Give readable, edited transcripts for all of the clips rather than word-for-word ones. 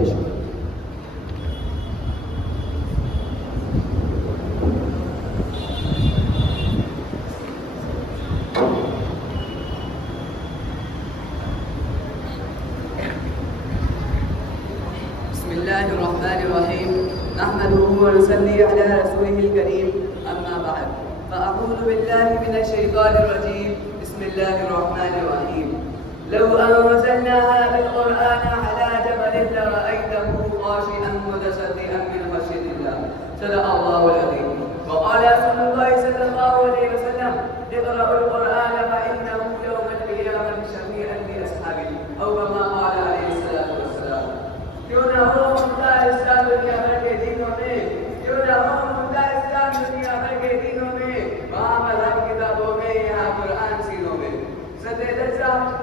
پیش کریں. بسم الله الرحمن الرحيم نحمده ونصلي على رسوله الكريم أما بعد فأعوذ بالله من الشيطان الرجيم بسم الله الرحمن الرحيم لو أنزلنا هذا القرآن على جبل لرأيته خاشعا متصدعا من خشية الله صدق الله العظيم. وقال رسول الله صلى الله عليه وسلم اقرأوا القرآن فإنه يوم القيامة شفيعا لأصحابه أو كما قال عليه الصلاة والسلام. کیوں نہ ہو مدعا اسلام دنیا بھر کے دینوں میں، کیوں نہ ہو مدعا اسلام دنیا بھر کے دینوں میں، وہاں مذہب کتابوں میں، یہاں قرآن سینوں میں.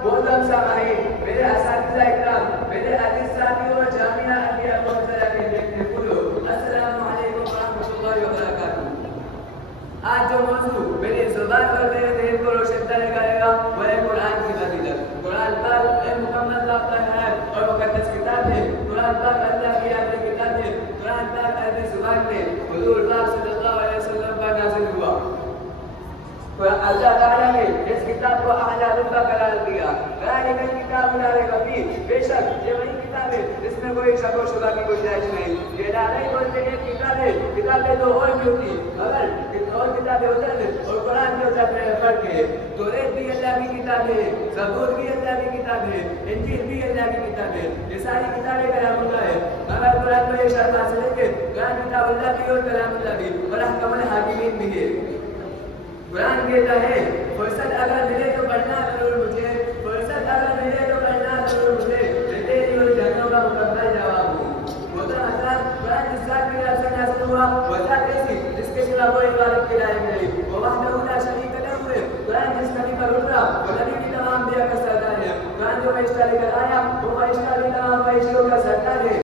محترم سامعین، میرے اساتذہ اکرام، میرے عزیز ساتھیوں اور جامعہ اہلیہ محترمہ کے دیکھنے والوں، السلام علیکم ورحمۃ اللہ وبرکاتہ. آج جو موضوع میری زبان پر میرے دل کو روشن کرے گا وہ ہے قرآن کی فضیلت. قرآن پاک ایک مکمل ضابطہ ہے اور مقدس کتاب ہے. قرآن پاک اللہ کی آخری کتاب ہے. قرآن پاک عربی زبان میں حضور پاک صلی اللہ علیہ وسلم پر نازل ہوا. اللہ تعالیٰ نے اس کتاب کو اعلیٰ رتبہ قرار دیا. ذالک الکتاب لا ریب فیہ، بے شک یہ وہی کتاب ہے جس میں کوئی شک و شبہ کی گنجائش نہیں. یہ لا ریب بولتے ہیں کتاب ہے، کتابیں تو اور بھی ہوتی مگر اور کتابیں ہوتا ہے اور قرآن کے ہوتا ہے فرق ہے. توریت بھی اللہ کی کتاب ہے، زبور بھی اللہ کی کتاب ہے، انجیل بھی اللہ کی کتاب ہے. یہ ساری کتابیں کلام اللہ ہے. مگر قرآن میں یہ شرط حاصل ہے کہ قرآن کتاب اللہ بھی اور کلام اللہ بھی اور احکم الحاکمین بھی ہے. قرآن کہتا ہے فرصت اگر ملے تو پڑھنا ضرور مجھے، فرصت اگر ملے تو پڑھنا ضرور مجھے، میں تیری اور جنتوں کا مکمل جواب ہوں. محترم حضرات، قرآن جس ذات کی طرف سے نازل ہوا وہ ذات ایسی جس کے سوا کوئی عبادت کے لائق نہیں. وہ وحدہ لا شریک لہ ہے. قرآن جس نبی پر اترا وہ نبی کی تمام انبیاء کا سردار ہے. قرآن جو فرشتہ لے کر آیا وہ فرشتہ بھی تمام فرشتوں کا سردار ہے.